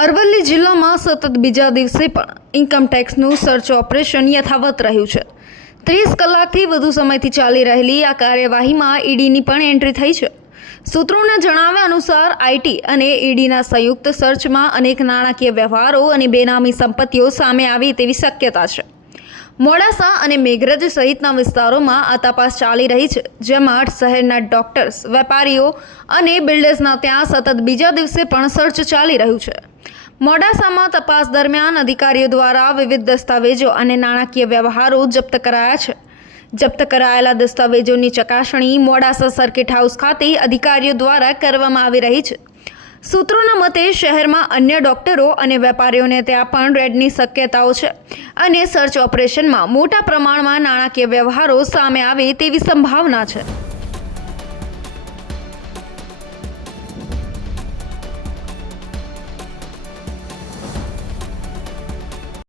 અરવલ્લી જિલ્લામાં સતત બીજા દિવસે પણ ઇન્કમટેક્સનું સર્ચ ઓપરેશન યથાવત રહ્યું છે. ત્રીસ કલાકથી વધુ સમયથી ચાલી રહેલી આ કાર્યવાહીમાં ઈડીની પણ એન્ટ્રી થઈ છે. સૂત્રોના જણાવ્યા અનુસાર આઈટી અને ઈડીના સંયુક્ત સર્ચમાં અનેક નાણાકીય વ્યવહારો અને બેનામી સંપત્તિઓ સામે આવી તેવી શક્યતા છે. મોડાસા અને મેઘરજ સહિતના વિસ્તારોમાં આ તપાસ ચાલી રહી છે, જેમાં શહેરના ડોક્ટર્સ વેપારીઓ અને બિલ્ડર્સના ત્યાં સતત બીજા દિવસે પણ સર્ચ ચાલી રહ્યું છે. મોડાસામાં તપાસ દરમિયાન અધિકારીઓ દ્વારા વિવિધ દસ્તાવેજો અને નાણાકીય વ્યવહારો જપ્ત કરાયા છે. જપ્ત કરાયેલા દસ્તાવેજોની ચકાસણી મોડાસા સર્કિટ હાઉસ ખાતે અધિકારીઓ દ્વારા કરવામાં આવી રહી છે. સૂત્રોના મતે, શહેરમાં અન્ય ડોક્ટરો અને વેપારીઓને ત્યાં પણ રેડની શક્યતાઓ છે અને સર્ચ ઓપરેશનમાં મોટા પ્રમાણમાં નાણાકીય વ્યવહારો સામે આવે તેવી સંભાવના છે.